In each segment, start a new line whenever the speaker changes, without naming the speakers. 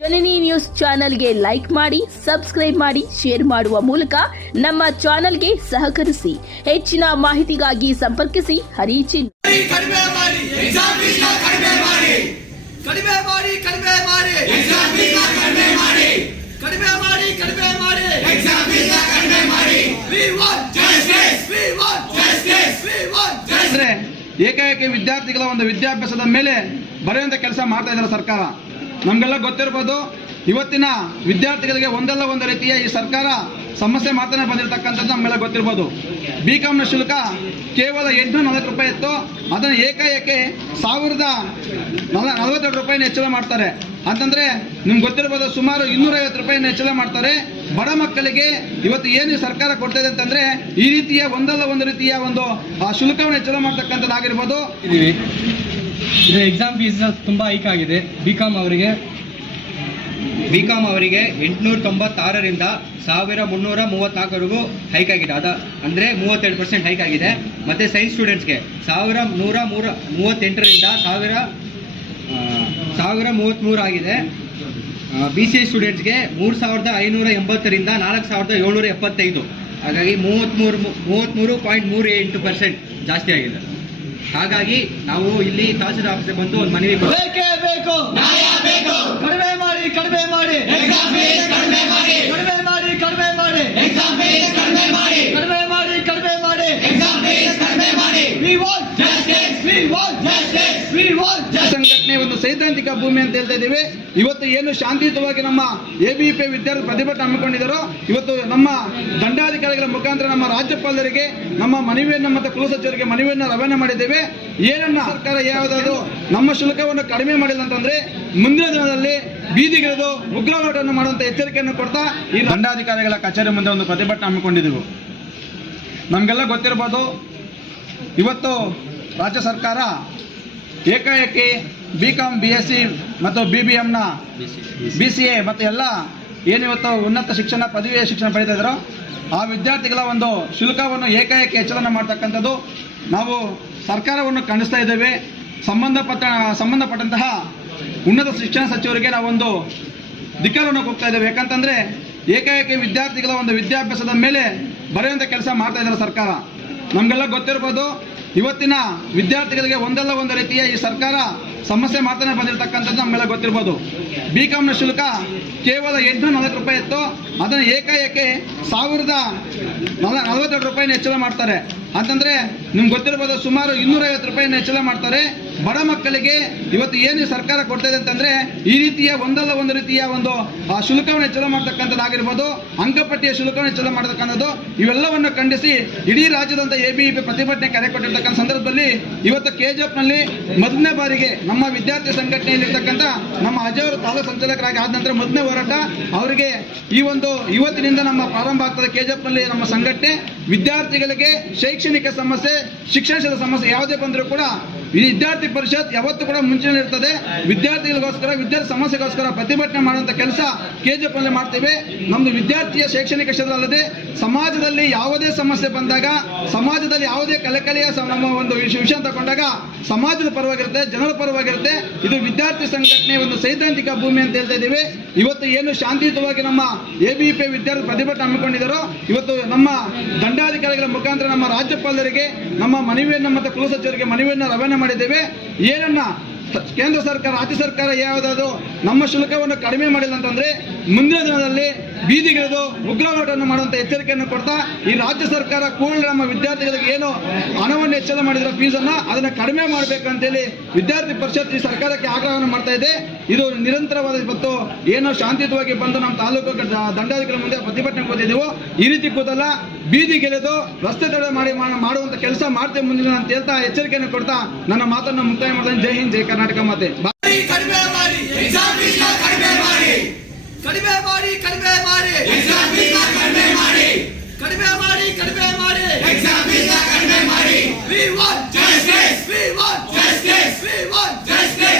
ಜನನಿ news ಚಾನೆಲ್ಗೆ like ಮಾಡಿ subscribe ಮಾಡಿ ಶೇರ್ ಮಾಡುವ ಮೂಲಕ ನಮ್ಮ ಚಾನೆಲ್ಗೆ ಸಹಕರಿಸಿ. ಹೆಚ್ಚಿನ ಮಾಹಿತಿಗಾಗಿ ಸಂಪರ್ಕಿಸಿ. ಹರಿಚಿನ್
ಏಕಾಏಕಿ ವಿದ್ಯಾರ್ಥಿಗಳ ಒಂದು ವಿದ್ಯಾಭ್ಯಾಸದ ಮೇಲೆ ಬರೆಯುವಂತ ಕೆಲಸ ಮಾಡ್ತಾ ಇದ್ದಾರೆ ಸರ್ಕಾರ. ನಮ್ಗೆಲ್ಲ ಗೊತ್ತಿರ್ಬೋದು, ಇವತ್ತಿನ ವಿದ್ಯಾರ್ಥಿಗಳಿಗೆ ಒಂದಲ್ಲ ಒಂದು ರೀತಿಯ ಈ ಸರ್ಕಾರ ಸಮಸ್ಯೆ ಮಾತ್ರ ಬಂದಿರತಕ್ಕಂಥದ್ದು ನಮ್ಮೆಲ್ಲ ಗೊತ್ತಿರ್ಬೋದು. ಬಿ ಕಾಮ್ನ ಶುಲ್ಕ ಕೇವಲ ಎಂಟುನೂರ ನಲವತ್ತು ರೂಪಾಯಿ ಇತ್ತು, ಅದನ್ನು ಏಕಾಏಕಿ ಸಾವಿರದ ನಲ, ನಲವತ್ತೆರಡು ರೂಪಾಯಿನ ಹೆಚ್ಚಳ ಮಾಡ್ತಾರೆ. ಅಂತಂದ್ರೆ ನಿಮ್ಗೆ ಗೊತ್ತಿರ್ಬೋದು ಸುಮಾರು ಇನ್ನೂರೈವತ್ತು ರೂಪಾಯಿನ ಹೆಚ್ಚಳ ಮಾಡ್ತಾರೆ. ಬಡ ಮಕ್ಕಳಿಗೆ ಇವತ್ತು ಏನು ಸರ್ಕಾರ ಕೊಡ್ತಾ ಇದೆ ಅಂತಂದ್ರೆ ಈ ರೀತಿಯ ಒಂದಲ್ಲ ಒಂದು ರೀತಿಯ ಒಂದು ಶುಲ್ಕವನ್ನು ಹೆಚ್ಚಳ ಮಾಡ್ತಕ್ಕಂಥದ್ದಾಗಿರ್ಬೋದು.
ಎಕ್ಸಾಮ್ ಫೀಸ್ ತುಂಬ ಹೈಕ್ ಆಗಿದೆ. ಬಿ ಕಾಮ್ ಅವರಿಗೆ.
ಬಿ ಕಾಮ್ ಅವರಿಗೆ ಎಂಟುನೂರ ತೊಂಬತ್ತಾರರಿಂದ ಸಾವಿರ ಮುನ್ನೂರ ಮೂವತ್ತ್ನಾಲ್ಕವರೆಗೂ ಹೈಕ್ ಆಗಿದೆ. ಅದ ಅಂದರೆ ಮೂವತ್ತೆರಡು ಪರ್ಸೆಂಟ್ ಹೈಕ್ ಆಗಿದೆ. ಮತ್ತು ಸೈನ್ಸ್ ಸ್ಟೂಡೆಂಟ್ಸ್ಗೆ ಸಾವಿರ ನೂರ ಮೂರ ಮೂವತ್ತೆಂಟರಿಂದ ಸಾವಿರ ಸಾವಿರ ಮೂವತ್ತ್ಮೂರು ಆಗಿದೆ. ಬಿ ಸಿ ಎಸ್ ಸ್ಟೂಡೆಂಟ್ಸ್ಗೆ ಮೂರು ಸಾವಿರದ ಐನೂರ ಎಂಬತ್ತರಿಂದ ನಾಲ್ಕು ಸಾವಿರದ ಏಳ್ನೂರ ಎಪ್ಪತ್ತೈದು ಹಾಗಾಗಿ ಮೂವತ್ತ್ಮೂರು ಮೂವತ್ತ್ಮೂರು ಪಾಯಿಂಟ್ ಮೂರು ಎಂಟು ಪರ್ಸೆಂಟ್ ಜಾಸ್ತಿ ಆಗಿದೆ. ಹಾಗಾಗಿ ನಾವು ಇಲ್ಲಿ ತಹಸೀಲ್ ಆಫೀಸ್ ಬಂದು ಒಂದು ಮನವಿ.
ಬೇಕೇ ಬೇಕು. ಕಡಿಮೆ ಮಾಡಿ ಕಡಿಮೆ ಮಾಡಿ. ಕಡಿಮೆ
ಒಂದು ಭೂಮಿ ಅಂತ ಹೇಳ್ತಾ ಇದ್ದೀವಿ ಇವತ್ತು ಏನು ಶಾಂತಿಯುತವಾಗಿ ನಮ್ಮ ಎ ಬಿ ಪಿ ವಿದ್ಯಾರ್ಥಿ ಪ್ರತಿಭಟನೆ ಹಮ್ಮಿಕೊಂಡಿದ್ದಾರೋ, ಇವತ್ತು ನಮ್ಮ ದಂಡಾಧಿಕಾರಿಗಳ ಮುಖಾಂತರ ನಮ್ಮ ರಾಜ್ಯಪಾಲರಿಗೆ, ನಮ್ಮ ಮನವಿಯನ್ನು ಮತ್ತು ಕುಲಸಚಿವರಿಗೆ ಮನವಿಯನ್ನು ರವಾನೆ ಮಾಡಿದ್ದೇವೆ. ಏನನ್ನ ಸರ್ಕಾರ ಯಾವುದಾದ್ರು ನಮ್ಮ ಶುಲ್ಕವನ್ನು ಕಡಿಮೆ ಮಾಡಿಲ್ಲ ಅಂತಂದ್ರೆ ಮುಂದಿನ ದಿನದಲ್ಲಿ ಬೀದಿಗಿಳಿದು ಉಗ್ರ ಹೋರಾಟವನ್ನು ಮಾಡುವಂತ ಎಚ್ಚರಿಕೆಯನ್ನು ಕೊಡ್ತಾ ಈ ದಂಡಾಧಿಕಾರಿಗಳ ಕಚೇರಿ ಮುಂದೆ ಒಂದು ಪ್ರತಿಭಟನೆ ಹಮ್ಮಿಕೊಂಡಿದ್ದೆವು. ನಮಗೆಲ್ಲ ಗೊತ್ತಿರ್ಬೋದು, ಇವತ್ತು ರಾಜ್ಯ ಸರ್ಕಾರ ಏಕಾಏಕಿ B com B S C ಮತ್ತು ಬಿ ಬಿ ಎಮ್ನ ಬಿ ಸಿ ಎ ಮತ್ತು ಎಲ್ಲ ಏನಿವತ್ತು ಉನ್ನತ ಶಿಕ್ಷಣ ಪದವಿಯ ಶಿಕ್ಷಣ ಪಡಿತಾ ಇದ್ದಾರೋ, ಆ ವಿದ್ಯಾರ್ಥಿಗಳ ಒಂದು ಶುಲ್ಕವನ್ನು ಏಕಾಏಕಿ ಹೆಚ್ಚಳನ ಮಾಡ್ತಕ್ಕಂಥದ್ದು ನಾವು ಸರ್ಕಾರವನ್ನು ಖಂಡಿಸ್ತಾ ಇದ್ದೇವೆ. ಸಂಬಂಧಪಟ್ಟ, ಸಂಬಂಧಪಟ್ಟಂತಹ ಉನ್ನತ ಶಿಕ್ಷಣ ಸಚಿವರಿಗೆ ನಾವೊಂದು ಧಿಕ್ಕಾರವನ್ನು ಕೊಡ್ತಾ ಇದ್ದೇವೆ. ಯಾಕಂತಂದ್ರೆ ಏಕಾಏಕಿ ವಿದ್ಯಾರ್ಥಿಗಳ ಒಂದು ವಿದ್ಯಾಭ್ಯಾಸದ ಮೇಲೆ ಬರೆಯುವಂಥ ಕೆಲಸ ಮಾಡ್ತಾ ಇದ್ದಾರೆ ಸರ್ಕಾರ. ನಮಗೆಲ್ಲ ಗೊತ್ತಿರ್ಬೋದು, ಇವತ್ತಿನ ವಿದ್ಯಾರ್ಥಿಗಳಿಗೆ ಒಂದಲ್ಲ ಒಂದು ರೀತಿಯ ಈ ಸರ್ಕಾರ ಸಮಸ್ಯೆ ಮಾತ್ರ ಬಂದಿರತಕ್ಕಂಥದ್ದು ನಮ್ಮೆಲ್ಲ ಗೊತ್ತಿರ್ಬೋದು. ಬಿ ಕಾಮ್ನ ಶುಲ್ಕ ಕೇವಲ ಎಂಟುನೂರ ನಲವತ್ತು ರೂಪಾಯಿ ಇತ್ತು. ಅದನ್ನು ಏಕಾಏಕಿ ಸಾವಿರದ ನಲ ನಲವತ್ತೆರಡು ರೂಪಾಯಿನ ಹೆಚ್ಚಳ ಮಾಡ್ತಾರೆ. ಅಂತಂದ್ರೆ ನಿಮ್ಗೆ ಗೊತ್ತಿರ್ಬೋದು ಸುಮಾರು ಇನ್ನೂರೈವತ್ತು ರೂಪಾಯಿನ ಹೆಚ್ಚಳ ಮಾಡ್ತಾರೆ. ಬಡ ಮಕ್ಕಳಿಗೆ ಇವತ್ತು ಏನು ಸರ್ಕಾರ ಕೊಡ್ತಾ ಇದೆ ಅಂತಂದ್ರೆ ಈ ರೀತಿಯ ಒಂದಲ್ಲ ಒಂದು ರೀತಿಯ ಒಂದು ಶುಲ್ಕವನ್ನು ಹೆಚ್ಚಳ ಮಾಡ್ತಕ್ಕಂಥದ್ದಾಗಿರ್ಬೋದು ಅಂಕಪಟ್ಟಿಯ ಶುಲ್ಕವನ್ನು ಹೆಚ್ಚಳ ಮಾಡ್ತಕ್ಕಂಥದ್ದು, ಇವೆಲ್ಲವನ್ನು ಖಂಡಿಸಿ ಇಡೀ ರಾಜ್ಯದಂತ ಎ ಬಿ ಪ್ರತಿಭಟನೆ ಕರೆ ಕೊಟ್ಟಿರ್ತಕ್ಕಂಥ ಸಂದರ್ಭದಲ್ಲಿ ಇವತ್ತು ಕೆ ನಲ್ಲಿ ಮೊದಲನೇ ಬಾರಿಗೆ ನಮ್ಮ ವಿದ್ಯಾರ್ಥಿ ಸಂಘಟನೆಯಲ್ಲಿರ್ತಕ್ಕಂಥ ನಮ್ಮ ಅಜಯ್ ಅವರು ಸಂಚಾಲಕರಾಗಿ ಆದ ನಂತರ ಮೊದಲನೇ ಹೋರಾಟ, ಅವರಿಗೆ ಈ ಒಂದು ಇವತ್ತಿನಿಂದ ನಮ್ಮ ಪ್ರಾರಂಭ ಆಗ್ತದೆ ನಲ್ಲಿ ನಮ್ಮ ಸಂಘಟನೆ. ವಿದ್ಯಾರ್ಥಿಗಳಿಗೆ ಶೈಕ್ಷಣಿಕ ಸಮಸ್ಯೆ ಶಿಕ್ಷಣದ ಸಮಸ್ಯೆ ಯಾವುದೇ ಬಂದರೂ ಕೂಡ ವಿದ್ಯಾರ್ಥಿ ಪರಿಷತ್ ಯಾವತ್ತೂ ಕೂಡ ಮುಂಚೂಣಿ ಇರ್ತದೆ. ವಿದ್ಯಾರ್ಥಿಗಳಿಗೋಸ್ಕರ, ವಿದ್ಯಾರ್ಥಿ ಸಮಸ್ಯೆಗೋಸ್ಕರ ಪ್ರತಿಭಟನೆ ಮಾಡುವಂತ ಕೆಲಸ ಕೆಜಿಎಫ್ನಲ್ಲಿ ಮಾಡ್ತೇವೆ. ನಮ್ದು ವಿದ್ಯಾರ್ಥಿಯ ಶೈಕ್ಷಣಿಕ ಕ್ಷೇತ್ರ ಅಲ್ಲದೆ ಸಮಾಜದಲ್ಲಿ ಯಾವುದೇ ಸಮಸ್ಯೆ ಬಂದಾಗ, ಸಮಾಜದಲ್ಲಿ ಯಾವುದೇ ಕಲೆಕಲೆಯ ನಮ್ಮ ಒಂದು ವಿಷಯ ತಗೊಂಡಾಗ ಸಮಾಜದ ಪರವಾಗಿರುತ್ತೆ, ಜನರ ಪರವಾಗಿರುತ್ತೆ. ಇದು ವಿದ್ಯಾರ್ಥಿ ಸಂಘಟನೆ ಒಂದು ಸೈದ್ಧಾಂತಿಕ ಭೂಮಿ ಅಂತ ಹೇಳ್ತಾ ಇದ್ದೀವಿ. ಇವತ್ತು ಏನು ಶಾಂತಿಯುತವಾಗಿ ನಮ್ಮ ಎ ಬಿ ಪಿ ವಿದ್ಯಾರ್ಥಿ ಪ್ರತಿಭಟನೆ ಹಮ್ಮಿಕೊಂಡಿದ್ದಾರೋ, ಇವತ್ತು ನಮ್ಮ ದಂಡಾಧಿಕಾರಿಗಳ ಮುಖಾಂತರ ನಮ್ಮ ರಾಜ್ಯಪಾಲರಿಗೆ, ನಮ್ಮ ಮನವಿಯನ್ನು ಮತ್ತು ಕುಲಸಚಿವರಿಗೆ ಮನವಿಯನ್ನು ರವಾನೆ ಮಾಡಿದ್ದೇವೆ. ಏನನ್ನ ಕೇಂದ್ರ ಸರ್ಕಾರ, ರಾಜ್ಯ ಸರ್ಕಾರ ಯಾವುದಾದ್ರು ನಮ್ಮ ಶುಲ್ಕವನ್ನು ಕಡಿಮೆ ಮಾಡಿಲ್ಲ ಅಂತಂದ್ರೆ ಮುಂದಿನ ದಿನದಲ್ಲಿ ಬೀದಿಗಿಳಿದು ಉಗ್ರ ಹೋರಾಟವನ್ನು ಮಾಡುವಂತ ಎಚ್ಚರಿಕೆಯನ್ನು ಕೊಡ್ತಾ ಈ ರಾಜ್ಯ ಸರ್ಕಾರ ಕೂಡಲೇ ನಮ್ಮ ವಿದ್ಯಾರ್ಥಿಗಳಿಗೆ ಏನು ಹಣವನ್ನು ಹೆಚ್ಚಳ ಮಾಡಿದ್ರ ಫೀಸನ್ನು ಅದನ್ನ ಕಡಿಮೆ ಮಾಡಬೇಕಂತೇಳಿ ವಿದ್ಯಾರ್ಥಿ ಪರಿಷತ್ ಈ ಸರ್ಕಾರಕ್ಕೆ ಆಗ್ರಹವನ್ನು ಮಾಡ್ತಾ ಇದೆ. ಇದು ನಿರಂತರವಾದ ಮತ್ತು ಏನೋ ಶಾಂತಿಯುತವಾಗಿ ಬಂದು ನಮ್ಮ ತಾಲೂಕು ದಂಡಾಧಿಕಾರಿ ಮುಂದೆ ಪ್ರತಿಭಟನೆ ಕೂತಿದ್ದೆವು ಈ ರೀತಿ ಕೂತಲ್ಲ. ಬೀದಿಗಿಳಿದು ರಸ್ತೆ ತಡೆ ಮಾಡಿ ಮಾಡುವಂತ ಕೆಲಸ ಮಾಡ್ತೇವೆ ಮುಂದಿನ ಅಂತ ಹೇಳ್ತಾ ಎಚ್ಚರಿಕೆಯನ್ನು ಕೊಡ್ತಾ ನನ್ನ ಮಾತನ್ನು ಮುಕ್ತಾಯ ಮಾಡ್ತಾನೆ. ಜೈ ಹಿಂದ್, ಜೈ ಕರ್ನಾಟಕ ಮಾತೆ.
ಕಡಿಮೆ ಮಾಡಿ. ಮಾಡಿ. ಮಾಡಿ ಮಾಡಿ.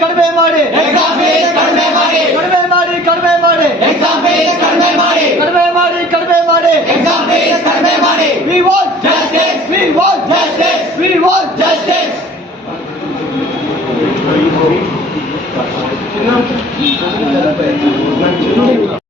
ಕಡಿಮೆ ಮಾಡಿ ಎಕ್ಸಾಮ್ ಫೀಸ್ ಕಡಿಮೆ ಮಾಡಿ ಕಡಿಮೆ ಮಾಡಿ ಕಡಿಮೆ ಮಾಡಿ ಎಕ್ಸಾಮ್ ಫೀಸ್ ಕಡಿಮೆ ಮಾಡಿ ಕಡಿಮೆ ಮಾಡಿ ಕಡಿಮೆ ಮಾಡಿ ಎಕ್ಸಾಮ್ ಫೀಸ್ ಕಡಿಮೆ ಮಾಡಿ we want justice we want justice